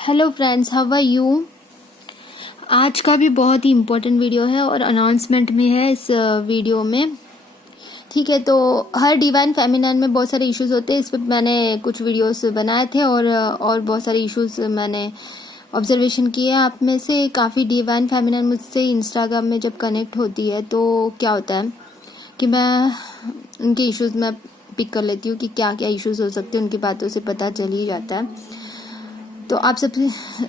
Hello friends, how are you. आज का भी बहुत ही इम्पोर्टेंट वीडियो है और अनाउंसमेंट भी है इस वीडियो में। ठीक है, तो हर डिवाइन फेमिनाइन में बहुत सारे इश्यूज होते हैं। इस पर मैंने कुछ वीडियोस बनाए थे और बहुत सारे इश्यूज मैंने ऑब्जर्वेशन किए। आप में से काफ़ी डिवाइन फेमिनाइन मुझसे इंस्टाग्राम में जब कनेक्ट होती है तो क्या होता है कि मैं उनके इश्यूज में पिक कर लेती हूँ कि क्या क्या इश्यूज हो सकते हैं। उनकी बातों से पता चल ही जाता है। तो आप सब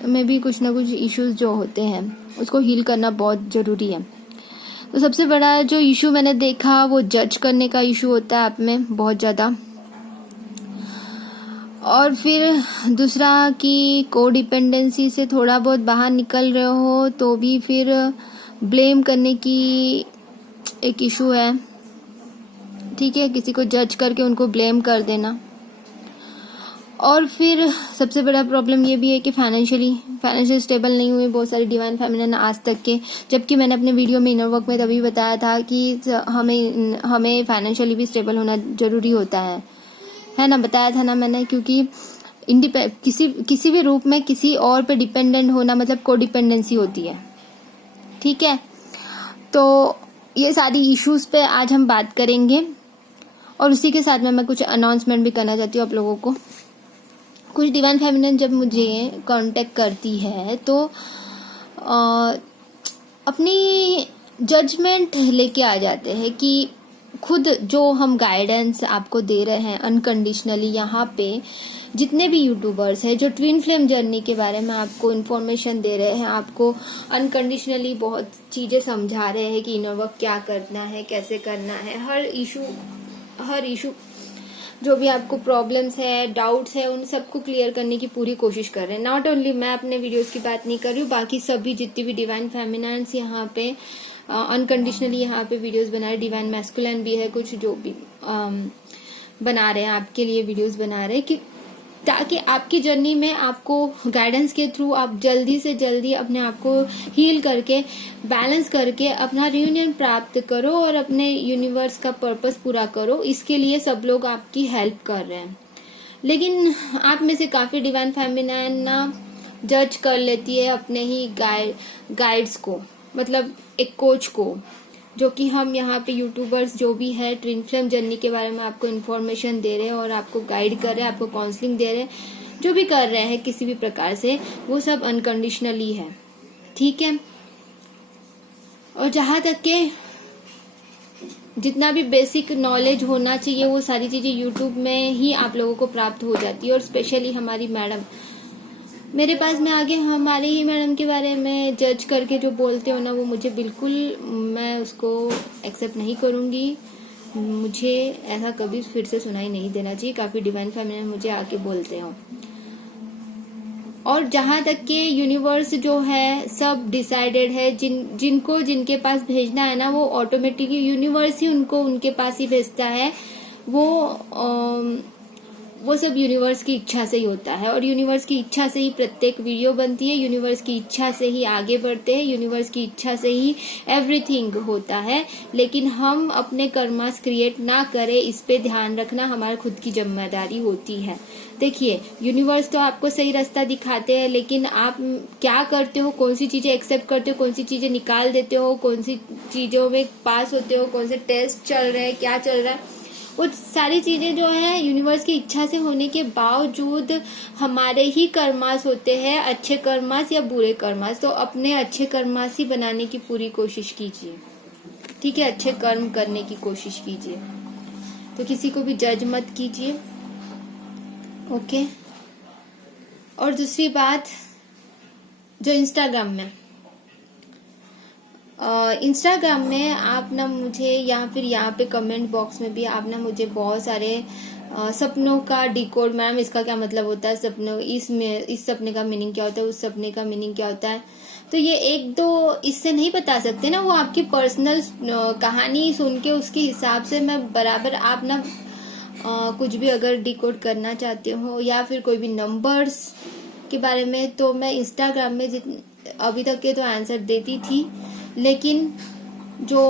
में भी कुछ ना कुछ इश्यूज जो होते हैं उसको हील करना बहुत ज़रूरी है। तो सबसे बड़ा जो इशू मैंने देखा वो जज करने का इशू होता है आप में बहुत ज़्यादा। और फिर दूसरा कि कोडिपेंडेंसी से थोड़ा बहुत बाहर निकल रहे हो तो भी फिर ब्लेम करने की एक इशू है। ठीक है, किसी को जज करके उनको ब्लेम कर देना। और फिर सबसे बड़ा प्रॉब्लम ये भी है कि फाइनेंशियल स्टेबल नहीं हुए बहुत सारी डिवाइन फेमिनिन आज तक के। जबकि मैंने अपने वीडियो में इनर वर्क में तभी बताया था कि हमें फाइनेंशियली भी स्टेबल होना जरूरी होता है ना, बताया था ना मैंने। क्योंकि किसी भी रूप में किसी और पे डिपेंडेंट होना मतलब कोडिपेंडेंसी होती है। ठीक है, तो ये सारी इश्यूज पे आज हम बात करेंगे और उसी के साथ में मैं कुछ अनाउंसमेंट भी करना चाहती हूँ आप लोगों को। कुछ डिवाइन फेमिनिन जब मुझे कांटेक्ट करती है तो अपनी जजमेंट लेके आ जाते हैं कि खुद जो हम गाइडेंस आपको दे रहे हैं अनकंडीशनली यहाँ पे जितने भी यूट्यूबर्स हैं जो ट्विन फ्लेम जर्नी के बारे में आपको इन्फॉर्मेशन दे रहे हैं, आपको अनकंडीशनली बहुत चीज़ें समझा रहे हैं कि इनर वर्क क्या करना है, कैसे करना है। हर इशू जो भी आपको प्रॉब्लम्स है, डाउट्स है, उन सबको क्लियर करने की पूरी कोशिश कर रहे हैं। नॉट ओनली मैं अपने वीडियोस की बात नहीं कर रही हूँ, बाकी सभी जितनी भी डिवाइन फेमिनाइन्स यहाँ पे अनकंडीशनली यहाँ पे वीडियोस बना रहे। डिवाइन मैस्कुलिन भी है कुछ जो भी बना रहे हैं आपके लिए वीडियोस बना रहे हैं कि ताकि आपकी जर्नी में आपको गाइडेंस के थ्रू आप जल्दी से जल्दी अपने आप को हील करके बैलेंस करके अपना रियूनियन प्राप्त करो और अपने यूनिवर्स का पर्पस पूरा करो। इसके लिए सब लोग आपकी हेल्प कर रहे हैं। लेकिन आप में से काफी डिवाइन फेमिनाइन ना जज कर लेती है अपने ही गाइड्स को, मतलब एक कोच को, जो कि हम यहाँ पे यूट्यूबर्स जो भी है ट्विन फ्लेम जर्नी के बारे में आपको इन्फॉर्मेशन दे रहे हैं और आपको गाइड कर रहे हैं, आपको काउंसलिंग दे रहे हैं, जो भी कर रहे हैं किसी भी प्रकार से, वो सब अनकंडीशनली है। ठीक है, और जहाँ तक के जितना भी बेसिक नॉलेज होना चाहिए वो सारी चीजें यूट्यूब में ही आप लोगों को प्राप्त हो जाती है। और स्पेशली हमारी मैडम मेरे पास में आगे हमारे ही मैडम के बारे में जज करके जो बोलते हो ना, वो मुझे बिल्कुल, मैं उसको एक्सेप्ट नहीं करूँगी। मुझे ऐसा कभी फिर से सुनाई नहीं देना चाहिए। काफ़ी डिवाइन फेमिनिन मुझे आके बोलते हो। और जहाँ तक के यूनिवर्स जो है सब डिसाइडेड है, जिनके पास भेजना है ना वो ऑटोमेटिकली यूनिवर्स ही उनको उनके पास ही भेजता है। वो सब यूनिवर्स की इच्छा से ही होता है और यूनिवर्स की इच्छा से ही प्रत्येक वीडियो बनती है। यूनिवर्स की इच्छा से ही आगे बढ़ते हैं। यूनिवर्स की इच्छा से ही एवरीथिंग होता है। लेकिन हम अपने कर्मास क्रिएट ना करें, इस पे ध्यान रखना हमारी खुद की जिम्मेदारी होती है। देखिए, यूनिवर्स तो आपको सही रास्ता दिखाते हैं, लेकिन आप क्या करते हो, कौन सी चीजें एक्सेप्ट करते हो, कौन सी चीजें निकाल देते हो, कौन सी चीजों में पास होते हो, कौन से टेस्ट चल रहे हैं, क्या चल रहा है, वो सारी चीजें जो है यूनिवर्स की इच्छा से होने के बावजूद हमारे ही कर्मास होते हैं, अच्छे कर्मास या बुरे कर्मास। तो अपने अच्छे कर्मास ही बनाने की पूरी कोशिश कीजिए। ठीक है, अच्छे कर्म करने की कोशिश कीजिए। तो किसी को भी जज मत कीजिए। ओके। और दूसरी बात, जो इंस्टाग्राम में आप ना मुझे या फिर यहाँ पे कमेंट बॉक्स में भी आप ना मुझे बहुत सारे सपनों का डिकोड, मैम इसका क्या मतलब होता है, सपनों इस सपने का मीनिंग क्या होता है, उस सपने का मीनिंग क्या होता है, तो ये एक दो इससे नहीं बता सकते ना। वो आपकी पर्सनल कहानी सुन के उसके हिसाब से मैं बराबर, आप ना कुछ भी अगर डिकोड करना चाहते हो या फिर कोई भी नंबर्स के बारे में, तो मैं इंस्टाग्राम में अभी तक के तो आंसर देती थी। लेकिन जो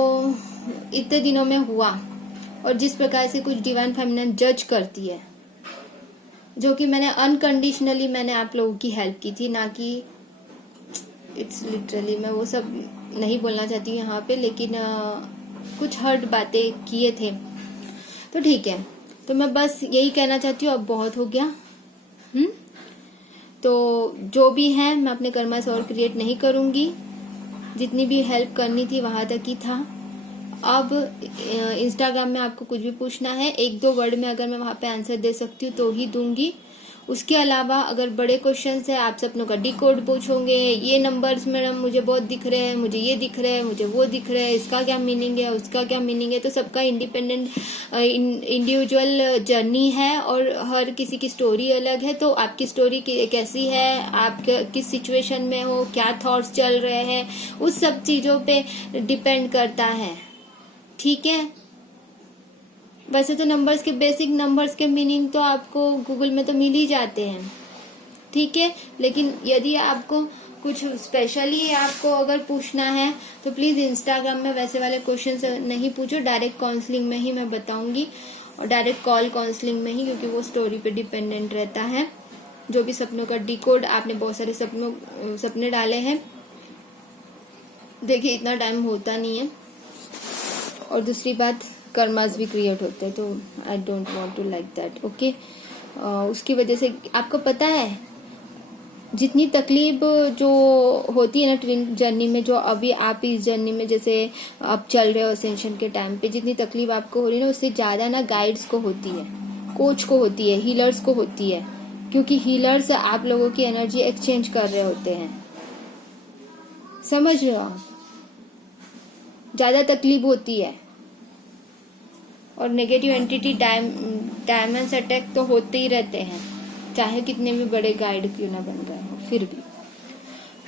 इतने दिनों में हुआ और जिस प्रकार से कुछ डिवाइन फेमिनिन जज करती है, जो कि मैंने अनकंडीशनली मैंने आप लोगों की हेल्प की थी, ना कि इट्स लिटरली। मैं वो सब नहीं बोलना चाहती हूँ यहाँ पे, लेकिन कुछ हर्ट बातें किए थे तो ठीक है। तो मैं बस यही कहना चाहती हूँ, अब बहुत हो गया। तो जो भी है मैं अपने कर्मा से और क्रिएट नहीं करूंगी। जितनी भी हेल्प करनी थी वहां तक ही था। अब इंस्टाग्राम में आपको कुछ भी पूछना है, 1-2 वर्ड में अगर मैं वहां पे आंसर दे सकती हूँ तो ही दूंगी। उसके अलावा अगर बड़े क्वेश्चन है, आप सपनों का डिकोड पूछोगे, ये नंबर्स मैडम मुझे बहुत दिख रहे हैं, मुझे ये दिख रहे हैं, मुझे वो दिख रहे हैं, इसका क्या मीनिंग है, उसका क्या मीनिंग है, तो सबका इंडिपेंडेंट इंडिविजुअल जर्नी है और हर किसी की स्टोरी अलग है। तो आपकी स्टोरी कैसी है, आप किस सिचुएशन में हो, क्या थॉट्स चल रहे हैं, उस सब चीजों पे डिपेंड करता है। ठीक है। वैसे तो नंबर्स के बेसिक नंबर्स के मीनिंग तो आपको गूगल में तो मिल ही जाते हैं, ठीक है। लेकिन यदि आपको कुछ स्पेशली आपको अगर पूछना है तो प्लीज इंस्टाग्राम में वैसे वाले क्वेश्चन नहीं पूछो, डायरेक्ट काउंसलिंग में ही मैं बताऊंगी, और डायरेक्ट कॉल काउंसलिंग में ही, क्योंकि वो स्टोरी पे डिपेंडेंट रहता है। जो भी सपनों का डिकोड, आपने बहुत सारे सपने डाले हैं, देखिए इतना टाइम होता नहीं है। और दूसरी बात, कर्मास भी क्रिएट होते हैं, तो I don't want to like that, okay. उसकी वजह से आपको पता है जितनी तकलीफ जो होती है ना ट्विन जर्नी में, जो अभी आप इस जर्नी में जैसे आप चल रहे हो असेंशन के टाइम पे, जितनी तकलीफ आपको हो रही है ना, उससे ज्यादा ना गाइड्स को होती है, कोच को होती है, हीलर्स को होती है। क्योंकि हीलर्स आप लोगों की एनर्जी एक्सचेंज कर रहे होते हैं, समझ रहे हो आप। ज्यादा तकलीफ होती है, और नेगेटिव एंटिटी डायमंड्स अटैक तो होते ही रहते हैं, चाहे कितने भी बड़े गाइड क्यों ना बन रहे हो, फिर भी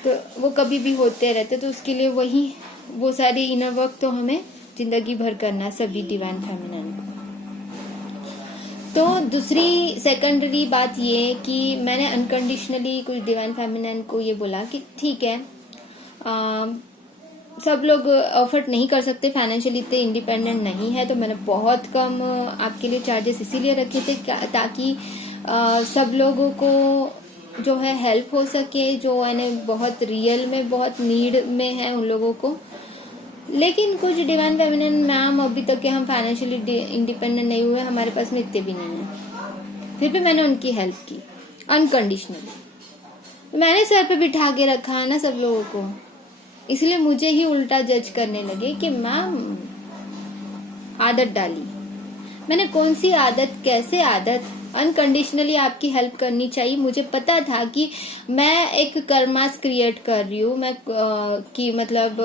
तो वो कभी भी होते रहते। तो उसके लिए वो सारी इनर वर्क तो हमें जिंदगी भर करना, सभी डिवाइन फेमिनिन को। तो दूसरी सेकेंडरी बात ये कि मैंने अनकंडीशनली कुछ डिवाइन फेमिनिन को ये बोला कि ठीक है, सब लोग अफोर्ड नहीं कर सकते, फाइनेंशियली इतने इंडिपेंडेंट नहीं है, तो मैंने बहुत कम आपके लिए चार्जेस इसीलिए रखे थे ताकि सब लोगों को जो है हेल्प हो सके, जो है बहुत रियल में बहुत नीड में है उन लोगों को। लेकिन कुछ डिवाइन फेमिनिन मैम अभी तक के हम फाइनेंशियली इंडिपेंडेंट नहीं हुए, हमारे पास में इतने भी नहीं है, फिर भी मैंने उनकी हेल्प की अनकंडीशनली। मैंने सर पे बिठा के रखा है ना सब लोगों को, इसलिए मुझे ही उल्टा जज करने लगे कि मैम आदत डाली। मैंने कौन सी आदत, कैसे आदत, अनकंडीशनली आपकी हेल्प करनी चाहिए। मुझे पता था कि मैं एक कर्मास क्रिएट कर रही हूँ, मैं कि मतलब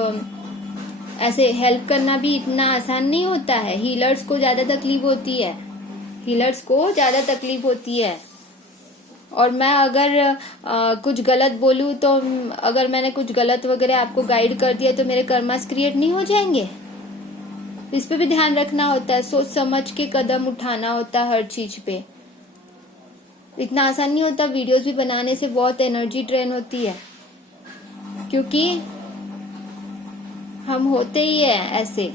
ऐसे हेल्प करना भी इतना आसान नहीं होता है। हीलर्स को ज्यादा तकलीफ होती है, हीलर्स को ज्यादा तकलीफ होती है। और मैं अगर कुछ गलत बोलूं, तो अगर मैंने कुछ गलत वगैरह आपको गाइड कर दिया तो मेरे कर्मास क्रिएट नहीं हो जाएंगे। इस पे भी ध्यान रखना होता है, सोच समझ के कदम उठाना होता है हर चीज पे। इतना आसान नहीं होता। वीडियोस भी बनाने से बहुत एनर्जी ड्रेन होती है, क्योंकि हम होते ही है ऐसे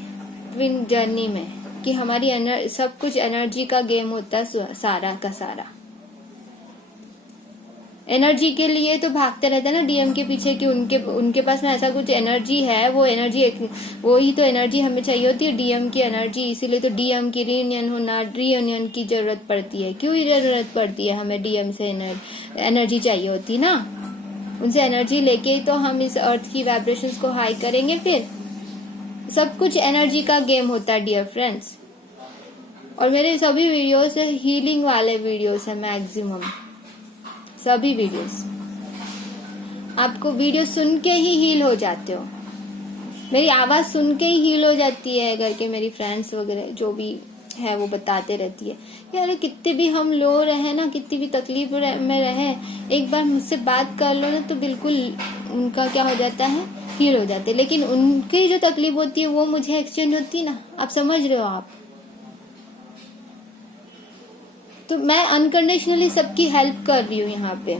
ट्विन जर्नी में कि हमारी सब कुछ एनर्जी का गेम होता है, सारा का सारा एनर्जी के लिए तो भागते रहते हैं ना डीएम के पीछे कि उनके पास में ऐसा कुछ एनर्जी है। वो एनर्जी वही तो एनर्जी हमें चाहिए होती है, डीएम की एनर्जी। इसीलिए तो डीएम की रीयूनियन की जरूरत पड़ती है। क्यों जरूरत पड़ती है हमें? डीएम से एनर्जी चाहिए होती ना, उनसे एनर्जी लेके तो हम इस अर्थ की वाइब्रेशंस को हाई करेंगे। फिर सब कुछ एनर्जी का गेम होता है डियर फ्रेंड्स। और मेरे सभी वीडियोस हीलिंग वाले वीडियोस है, मैक्सिमम सभी वीडियोस। आपको वीडियो सुन के ही हील हो जाते हो, मेरी आवाज सुन के ही हील हो जाती है। घर के मेरी फ्रेंड्स वगैरह जो भी है वो बताते रहती है कि अरे कितने भी हम लो रहे ना, कितनी भी तकलीफ में रहे, एक बार मुझसे बात कर लो ना तो बिल्कुल उनका क्या हो जाता है, हील हो जाते हैं। लेकिन उनकी जो तकलीफ होती है वो मुझे एक्सचेंज होती है ना, आप समझ रहे हो आप। तो मैं अनकंडीशनली सबकी हेल्प कर रही हूँ यहाँ पे,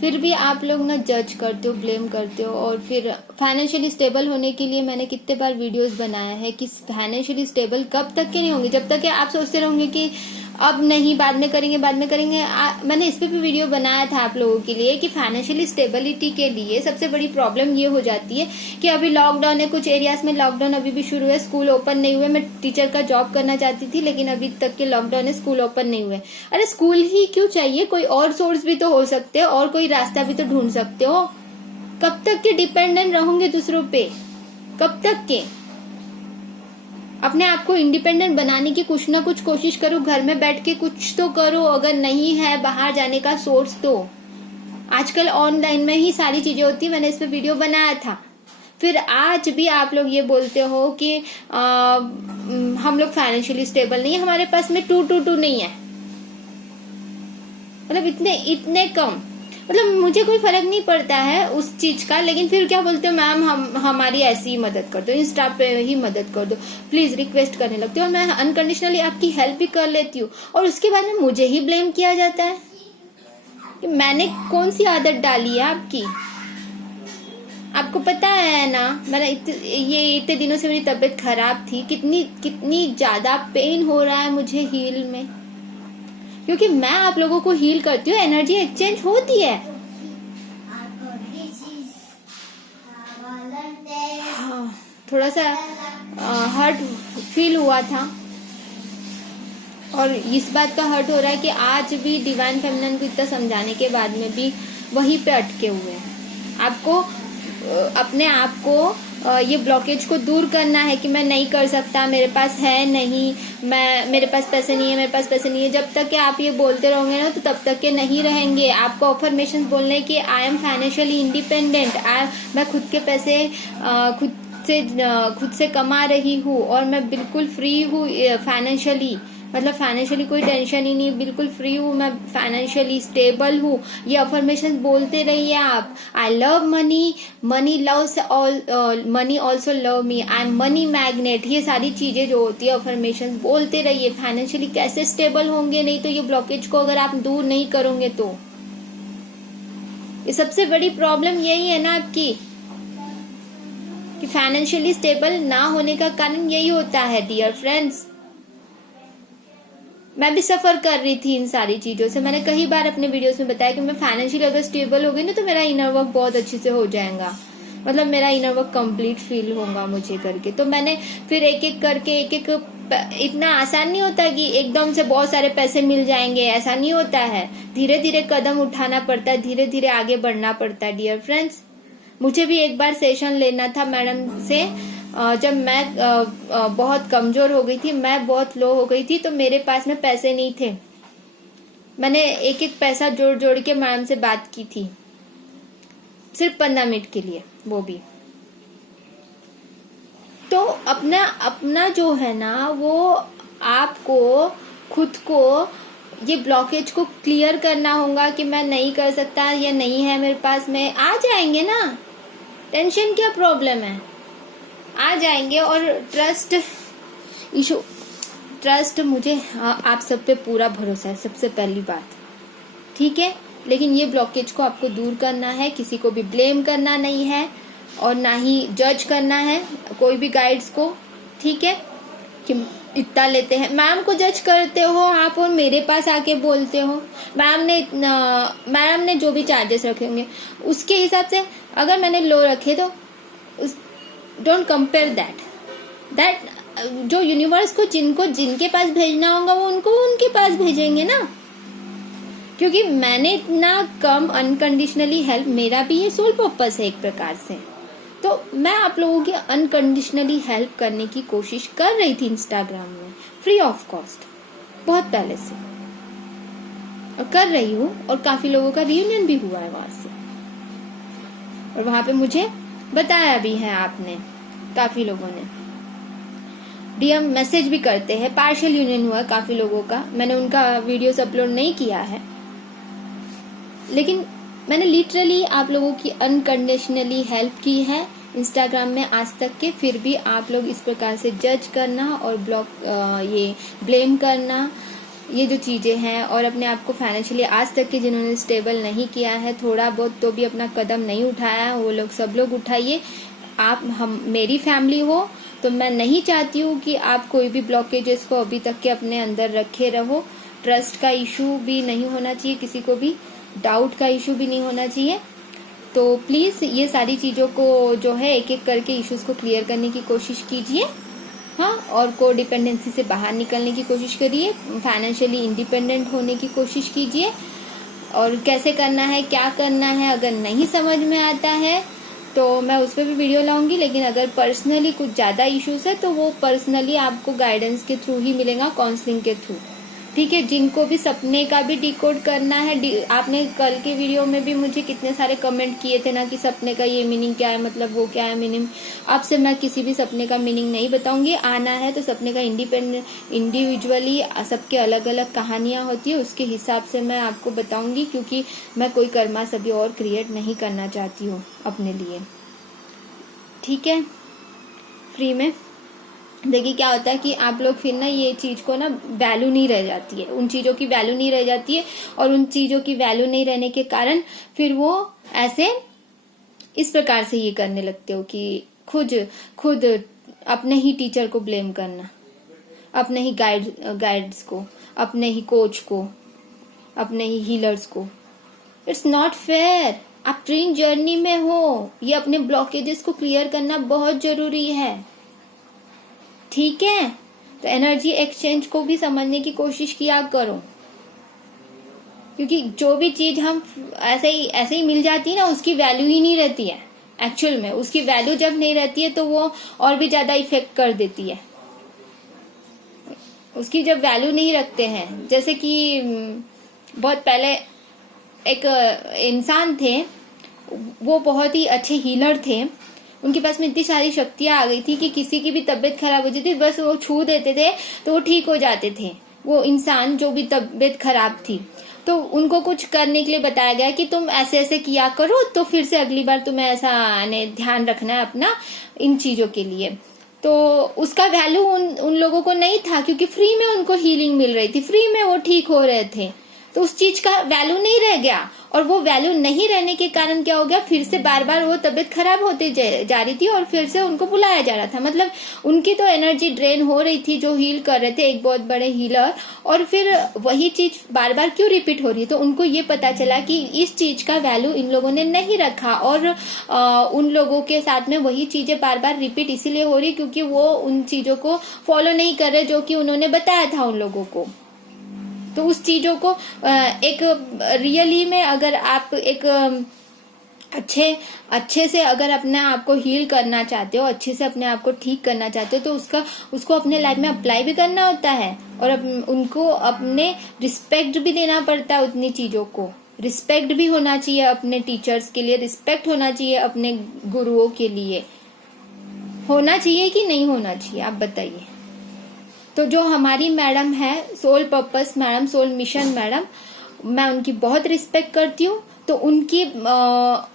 फिर भी आप लोग ना जज करते हो, ब्लेम करते हो। और फिर फाइनेंशियली स्टेबल होने के लिए मैंने कितने बार वीडियोस बनाया है कि फाइनेंशियली स्टेबल कब तक के नहीं होंगे, जब तक कि आप सोचते रहोगे कि अब नहीं, बाद में करेंगे, बाद में करेंगे। मैंने इस पे भी वीडियो बनाया था आप लोगों के लिए कि फाइनेंशियली स्टेबिलिटी के लिए सबसे बड़ी प्रॉब्लम ये हो जाती है कि अभी लॉकडाउन है, कुछ एरियाज में लॉकडाउन अभी भी शुरू है, स्कूल ओपन नहीं हुए। मैं टीचर का जॉब करना चाहती थी लेकिन अभी तक के लॉकडाउन है, स्कूल ओपन नहीं हुए। अरे स्कूल ही क्यों चाहिए, कोई और सोर्स भी तो हो सकते हो और कोई रास्ता भी तो ढूंढ सकते हो। कब तक के डिपेंडेंट रहोगे दूसरों पे, कब तक के? अपने आप को इंडिपेंडेंट बनाने की कुछ ना कुछ कोशिश करो, घर में बैठ के कुछ तो करो। अगर नहीं है बाहर जाने का सोर्स तो आजकल ऑनलाइन में ही सारी चीजें होती है, मैंने इस पे वीडियो बनाया था। फिर आज भी आप लोग ये बोलते हो कि हम लोग फाइनेंशियली स्टेबल नहीं है, हमारे पास में 222 नहीं है। मतलब इतने कम, मतलब मुझे कोई फर्क नहीं पड़ता है उस चीज का, लेकिन फिर क्या बोलते हो, मैम हमारी ऐसी ही मदद कर दो, इंस्टा पे ही मदद कर दो, प्लीज रिक्वेस्ट करने लगती हूँ। और मैं अनकंडीशनली आपकी हेल्प भी कर लेती हूँ और उसके बाद में मुझे ही ब्लेम किया जाता है कि मैंने कौन सी आदत डाली है आपकी। आपको पता है ना, मैंने इतने दिनों से मेरी तबीयत खराब थी, कितनी ज्यादा पेन हो रहा है मुझे हील में, क्योंकि मैं आप लोगों को हील करती हूँ, एनर्जी एक्सचेंज होती है। हाँ, थोड़ा सा हर्ट फील हुआ था और इस बात का हर्ट हो रहा है कि आज भी डिवाइन फेमिनिन को इतना समझाने के बाद में भी वहीं पे अटके हुए हैं। आपको अपने आप को ये ब्लॉकेज को दूर करना है कि मैं नहीं कर सकता, मेरे पास है नहीं, मेरे पास पैसे नहीं है, मेरे पास पैसे नहीं है। जब तक कि आप ये बोलते रहोगे ना तो तब तक के नहीं रहेंगे। आपको अफर्मेशन बोलने की आई एम फाइनेंशियली इंडिपेंडेंट, मैं खुद के पैसे खुद से कमा रही हूँ और मैं बिल्कुल फ्री हूँ फाइनेंशियली, मतलब फाइनेंशियली कोई टेंशन ही नहीं, बिल्कुल फ्री हूँ, मैं फाइनेंशियली स्टेबल हूँ। ये अफर्मेशन बोलते रहिए आप। I love money, money loves all, money also love me, I am money magnet. ये सारी चीजें जो होती है अफर्मेशन बोलते रहिए। फाइनेंशियली कैसे स्टेबल होंगे, नहीं तो ये ब्लॉकेज को अगर आप दूर नहीं करोगे तो। ये सबसे बड़ी प्रॉब्लम यही है ना आपकी कि फाइनेंशियली स्टेबल ना होने का कारण यही होता है डियर फ्रेंड्स। मैं भी सफर कर रही थी इन सारी चीजों से। मैंने कई बार अपने वीडियोस में बताया कि मैं फाइनेंशियली अगर स्टेबल हो गई ना तो मेरा इनर वर्क बहुत अच्छे से हो जाएगा, मतलब मेरा इनर वर्क कंप्लीट फील होगा मुझे करके। तो मैंने फिर एक एक करके इतना आसान नहीं होता कि एकदम से बहुत सारे पैसे मिल जाएंगे, ऐसा नहीं होता है। धीरे धीरे कदम उठाना पड़ता है, धीरे धीरे आगे बढ़ना पड़ता है डियर फ्रेंड्स। मुझे भी एक बार सेशन लेना था मैडम से, जब मैं बहुत कमजोर हो गई थी, मैं बहुत लो हो गई थी, तो मेरे पास में पैसे नहीं थे। मैंने एक एक पैसा जोड़ जोड़ के मैडम से बात की थी, सिर्फ 15 मिनट के लिए, वो भी। तो अपना जो है ना, वो आपको खुद को ये ब्लॉकेज को क्लियर करना होगा कि मैं नहीं कर सकता, ये नहीं है मेरे पास में। आ जाएंगे ना, टेंशन क्या प्रॉब्लम है, आ जाएंगे। और ट्रस्ट मुझे आप सब पे पूरा भरोसा है, सबसे पहली बात, ठीक है। लेकिन ये ब्लॉकेज को आपको दूर करना है, किसी को भी ब्लेम करना नहीं है और ना ही जज करना है कोई भी गाइड्स को, ठीक है। कि इतना लेते हैं, मैम को जज करते हो आप और मेरे पास आके बोलते हो। मैम ने जो भी चार्जेस रखे होंगे उसके हिसाब से अगर मैंने लो रखे तो डोंट कंपेयर दैट जो यूनिवर्स को जिनके पास भेजना होगा वो उनके पास भेजेंगे ना, क्योंकि मैंने इतना कम अनकंडीशनली हेल्प, मेरा भी ये सोल पर्पस है एक प्रकार से। तो मैं आप लोगों की अनकंडीशनली हेल्प करने की कोशिश कर रही थी इंस्टाग्राम में, फ्री ऑफ कॉस्ट, बहुत पहले से, और कर रही हूँ। और काफी लोगों का रियूनियन भी हुआ है वहां से, और वहां पे मुझे बताया भी है आपने, काफी लोगों ने डीएम मैसेज भी करते हैं। पार्शियल यूनियन हुआ काफी लोगों का, मैंने उनका वीडियोस अपलोड नहीं किया है, लेकिन मैंने लिटरली आप लोगों की अनकंडीशनली हेल्प की है इंस्टाग्राम में आज तक के। फिर भी आप लोग इस प्रकार से जज करना और ये ब्लेम करना, ये जो चीजें हैं, और अपने आप को फाइनेंशियली आज तक के जिन्होंने स्टेबल नहीं किया है, थोड़ा बहुत तो भी अपना कदम नहीं उठाया, वो लोग सब लोग उठाइए। हम मेरी फैमिली हो तो मैं नहीं चाहती हूँ कि आप कोई भी ब्लॉकेजेस को अभी तक के अपने अंदर रखे रहो। ट्रस्ट का इशू भी नहीं होना चाहिए, किसी को भी डाउट का इशू भी नहीं होना चाहिए। तो प्लीज ये सारी चीजों को जो है एक एक करके इश्यूज को क्लियर करने की कोशिश कीजिए। हाँ, और को डिपेंडेंसी से बाहर निकलने की कोशिश करिए, फाइनेंशियली इंडिपेंडेंट होने की कोशिश कीजिए। और कैसे करना है, क्या करना है, अगर नहीं समझ में आता है तो मैं उस पर भी वीडियो लाऊंगी। लेकिन अगर पर्सनली कुछ ज्यादा इश्यूज है तो वो पर्सनली आपको गाइडेंस के थ्रू ही मिलेगा, काउंसलिंग के थ्रू। ठीक है, जिनको भी सपने का भी डिकोड करना है, आपने कल के वीडियो में भी मुझे कितने सारे कमेंट किए थे ना कि सपने का ये मीनिंग क्या है, मतलब वो क्या है मीनिंग। आपसे मैं किसी भी सपने का मीनिंग नहीं बताऊंगी। आना है तो सपने का इंडिविजुअली सबके अलग अलग कहानियां होती है, उसके हिसाब से मैं आपको बताऊंगी, क्योंकि मैं कोई कर्मा सभी और क्रिएट नहीं करना चाहती हूँ अपने लिए। ठीक है, फ्री में। देखिए क्या होता है कि आप लोग फिर ना ये चीज को ना वैल्यू नहीं रह जाती है, उन चीजों की वैल्यू नहीं रह जाती है, और उन चीजों की वैल्यू नहीं रहने के कारण फिर वो ऐसे इस प्रकार से ये करने लगते हो कि खुद अपने ही टीचर को ब्लेम करना, अपने ही गाइड्स को, अपने ही कोच को, अपने ही हीलर्स को। It's not fair. आप ट्रेन जर्नी में हो, ये अपने ब्लॉकेजेस को क्लियर करना बहुत जरूरी है। ठीक है, तो एनर्जी एक्सचेंज को भी समझने की कोशिश किया करो, क्योंकि जो भी चीज हम ऐसे ही मिल जाती है ना, उसकी वैल्यू ही नहीं रहती है। एक्चुअल में उसकी वैल्यू जब नहीं रहती है तो वो और भी ज्यादा इफेक्ट कर देती है। उसकी जब वैल्यू नहीं रखते हैं, जैसे कि बहुत पहले एक इंसान थे, वो बहुत ही अच्छे हीलर थे, उनके पास में इतनी सारी शक्तियां आ गई थी कि किसी की भी तबीयत खराब हो जाती, बस वो छू देते थे तो वो ठीक हो जाते थे। वो इंसान जो भी तबीयत खराब थी, तो उनको कुछ करने के लिए बताया गया कि तुम ऐसे ऐसे किया करो, तो फिर से अगली बार तुम्हें ऐसा ध्यान रखना है अपना इन चीजों के लिए। तो उसका वैल्यू उन लोगों को नहीं था, क्योंकि फ्री में उनको हीलिंग मिल रही थी, फ्री में वो ठीक हो रहे थे, तो उस चीज का वैल्यू नहीं रह गया। और वो वैल्यू नहीं रहने के कारण क्या हो गया, फिर से बार बार वो तबीयत खराब होती जा रही थी और फिर से उनको बुलाया जा रहा था। मतलब उनकी तो एनर्जी ड्रेन हो रही थी जो हील कर रहे थे, एक बहुत बड़े हीलर, और फिर वही चीज बार बार क्यों रिपीट हो रही है। तो उनको ये पता चला कि इस चीज का वैल्यू इन लोगों ने नहीं रखा, और उन लोगों के साथ में वही चीजें बार बार रिपीट इसीलिए हो रही क्योंकि वो उन चीजों को फॉलो नहीं कर रहे जो कि उन्होंने बताया था उन लोगों को। तो उस चीजों को एक रियली में अगर आप एक अच्छे से अगर अपने आप को हील करना चाहते हो, अच्छे से अपने आप को ठीक करना चाहते हो, तो उसको अपने लाइफ में अप्लाई भी करना होता है, और उनको अपने रिस्पेक्ट भी देना पड़ता है। उतनी चीजों को रिस्पेक्ट भी होना चाहिए, अपने टीचर्स के लिए रिस्पेक्ट होना चाहिए, अपने गुरुओं के लिए होना चाहिए कि नहीं होना चाहिए, आप बताइए। तो जो हमारी मैडम है, sole purpose madam, sole mission madam, मैं उनकी बहुत रिस्पेक्ट करती हूँ। तो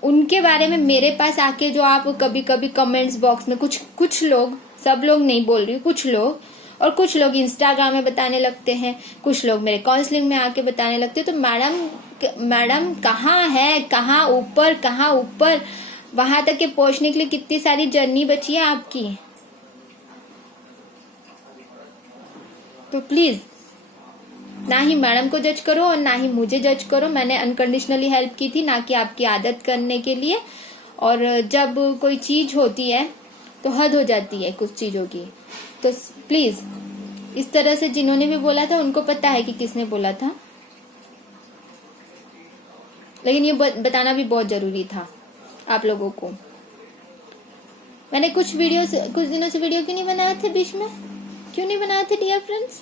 उनके बारे में मेरे पास आके जो आप कभी कभी कमेंट्स बॉक्स में कुछ लोग, सब लोग नहीं बोल रही, कुछ लोग, और कुछ लोग इंस्टाग्राम में बताने लगते हैं, कुछ लोग मेरे काउंसलिंग में आके बताने लगते हैं, तो मैडम कहाँ है, कहाँ ऊपर वहां तक के पहुंचने के लिए कितनी सारी जर्नी बची है आपकी। तो प्लीज ना ही मैडम को जज करो और ना ही मुझे जज करो। मैंने अनकंडीशनली हेल्प की थी, ना कि आपकी आदत करने के लिए। और जब कोई चीज होती है तो हद हो जाती है कुछ चीजों की। तो प्लीज इस तरह से जिन्होंने भी बोला था उनको पता है कि किसने बोला था, लेकिन ये बताना भी बहुत जरूरी था आप लोगों को। मैंने कुछ दिनों से वीडियो क्यों नहीं बनाए थे, बीच में क्यों नहीं बनाए थे डियर फ्रेंड्स?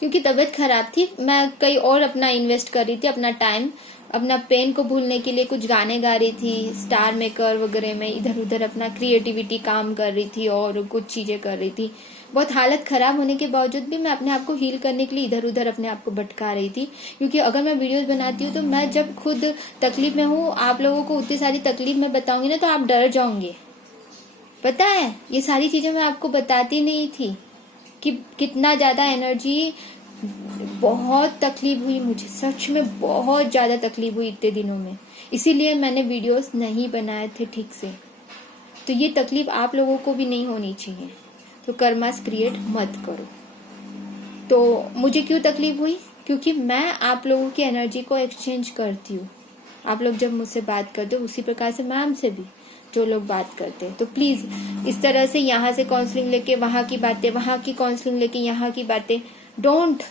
क्योंकि तबीयत खराब थी, मैं कहीं और अपना इन्वेस्ट कर रही थी, अपना टाइम, अपना पेन को भूलने के लिए कुछ गाने गा रही थी, स्टार मेकर वगैरह में इधर उधर अपना क्रिएटिविटी काम कर रही थी और कुछ चीजें कर रही थी। बहुत हालत खराब होने के बावजूद भी मैं अपने आप को हील करने के लिए इधर उधर अपने आप को भटका रही थी। क्योंकि अगर मैं वीडियोस बनाती हूँ तो मैं जब खुद तकलीफ में हूँ, आप लोगों को उतनी सारी तकलीफ में बताऊंगी ना तो आप डर जाओगे। पता है, ये सारी चीजें मैं आपको बताती नहीं थी कि कितना ज्यादा एनर्जी, बहुत तकलीफ हुई मुझे, सच में बहुत ज्यादा तकलीफ हुई इतने दिनों में, इसीलिए मैंने वीडियोस नहीं बनाए थे ठीक से। तो ये तकलीफ आप लोगों को भी नहीं होनी चाहिए। तो कर्मास क्रिएट मत करो। तो मुझे क्यों तकलीफ हुई? क्योंकि मैं आप लोगों की एनर्जी को एक्सचेंज करती हूँ। आप लोग जब मुझसे बात करते हो उसी प्रकार से मैम से भी जो लोग बात करते हैं। तो प्लीज इस तरह से यहाँ से काउंसलिंग लेके वहां की बातें, वहां की काउंसलिंग लेके यहाँ की बातें, डोंट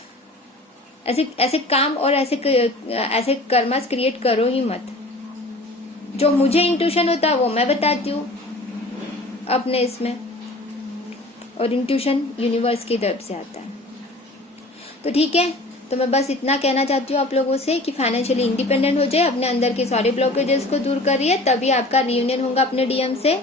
ऐसे काम और ऐसे कर्मास क्रिएट करो ही मत। जो मुझे इंट्यूशन होता है वो मैं बताती हूँ अपने इसमें, और इंट्यूशन यूनिवर्स की तरफ से आता है। तो ठीक है, तो मैं बस इतना कहना चाहती हूँ आप लोगों से कि फाइनेंशियली इंडिपेंडेंट हो जाए, अपने अंदर के सारे ब्लॉकेजेस को दूर करिए, तभी आपका रियूनियन होगा अपने डीएम से,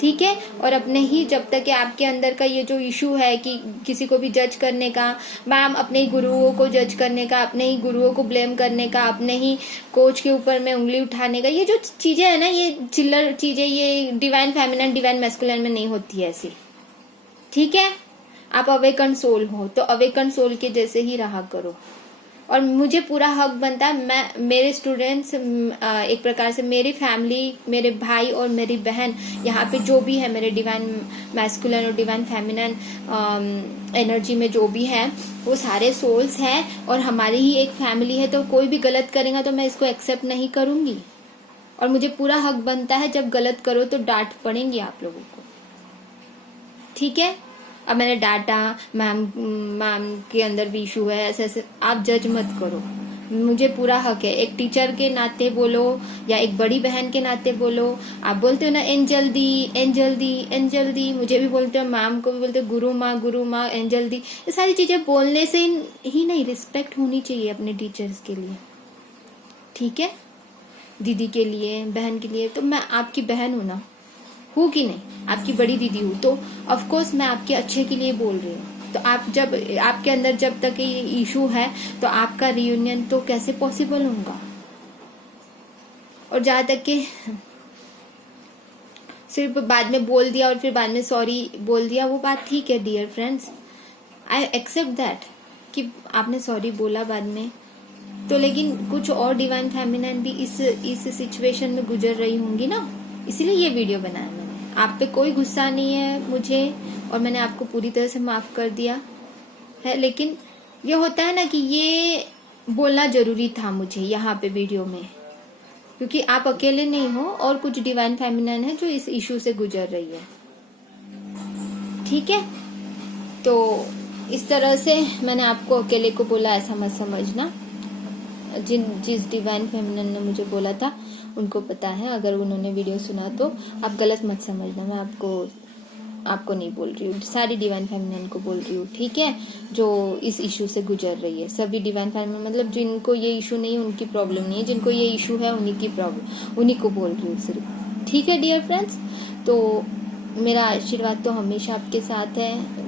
ठीक है। और अपने ही जब तक आपके अंदर का ये जो इशू है कि किसी को भी जज करने का, मैम अपने ही गुरुओं को जज करने का, अपने ही गुरुओं को ब्लेम करने का, अपने ही कोच के ऊपर में उंगली उठाने का, ये जो चीजें है ना, ये चिल्लर चीजें, ये डिवाइन फेमिनिन डिवाइन मैस्कुलिन में नहीं होती है ऐसी, ठीक है। आप अवेकन सोल हो तो अवेकन सोल के जैसे ही रहा करो। और मुझे पूरा हक बनता है, मैं मेरे स्टूडेंट्स, एक प्रकार से मेरी फैमिली, मेरे भाई और मेरी बहन यहाँ पे जो भी है, मेरे डिवाइन मैस्कुलिन और डिवाइन फेमिनिन एनर्जी में जो भी है, वो सारे सोल्स हैं और हमारी ही एक फैमिली है। तो कोई भी गलत करेगा तो मैं इसको एक्सेप्ट नहीं करूंगी, और मुझे पूरा हक बनता है जब गलत करो तो डांट पड़ेंगी आप लोगों को, ठीक है। अब मैंने डांटा, मैम के अंदर भी इशू है, ऐसे ऐसे आप जज मत करो, मुझे पूरा हक है। एक टीचर के नाते बोलो या एक बड़ी बहन के नाते बोलो। आप बोलते हो ना एंजल दी, एंजल दी, एंजल दी, मुझे भी बोलते हो, मैम को भी बोलते हो गुरु माँ, एंजल दी। ये सारी चीजें बोलने से ही नहीं, रिस्पेक्ट होनी चाहिए अपने टीचर्स के लिए, ठीक है, दीदी के लिए, बहन के लिए। तो मैं आपकी बहन हूं ना, हूँ कि नहीं, आपकी बड़ी दीदी हूँ, तो ऑफ कोर्स मैं आपके अच्छे के लिए बोल रही हूँ। तो आप जब आपके अंदर जब तक ये इशू है तो आपका रियूनियन तो कैसे पॉसिबल होगा। और जहां तक कि सिर्फ बाद में बोल दिया और फिर बाद में सॉरी बोल दिया, वो बात ठीक है dear friends, I accept that कि आपने सॉरी बोला बाद में, तो लेकिन कुछ और डिवाइन फेमिनिन भी इस सिचुएशन में गुजर रही होंगी ना, इसीलिए ये वीडियो बनाया मैंने। आप पे कोई गुस्सा नहीं है मुझे, और मैंने आपको पूरी तरह से माफ कर दिया है। लेकिन ये होता है ना कि ये बोलना जरूरी था मुझे यहाँ पे वीडियो में, क्योंकि आप अकेले नहीं हो और कुछ डिवाइन फेमिनिन है जो इस इशू से गुजर रही है, ठीक है। तो इस तरह से मैंने आपको अकेले को बोला, ऐसा मत समझना। जिस डिवाइन फेमिनिन ने मुझे बोला था उनको पता है, अगर उन्होंने वीडियो सुना तो आप गलत मत समझना, मैं आपको नहीं बोल रही हूँ, सारी डिवाइन फेमिनिन को बोल रही हूँ, ठीक है, जो इस इशू से गुजर रही है। सभी डिवाइन फेमिनिन मतलब जिनको ये इशू नहीं है उनकी प्रॉब्लम नहीं है, जिनको ये इशू है उन्हीं की प्रॉब्लम, उन्हीं को बोल रही हूँ सिर्फ, ठीक है डियर फ्रेंड्स। तो मेरा आशीर्वाद तो हमेशा आपके साथ है।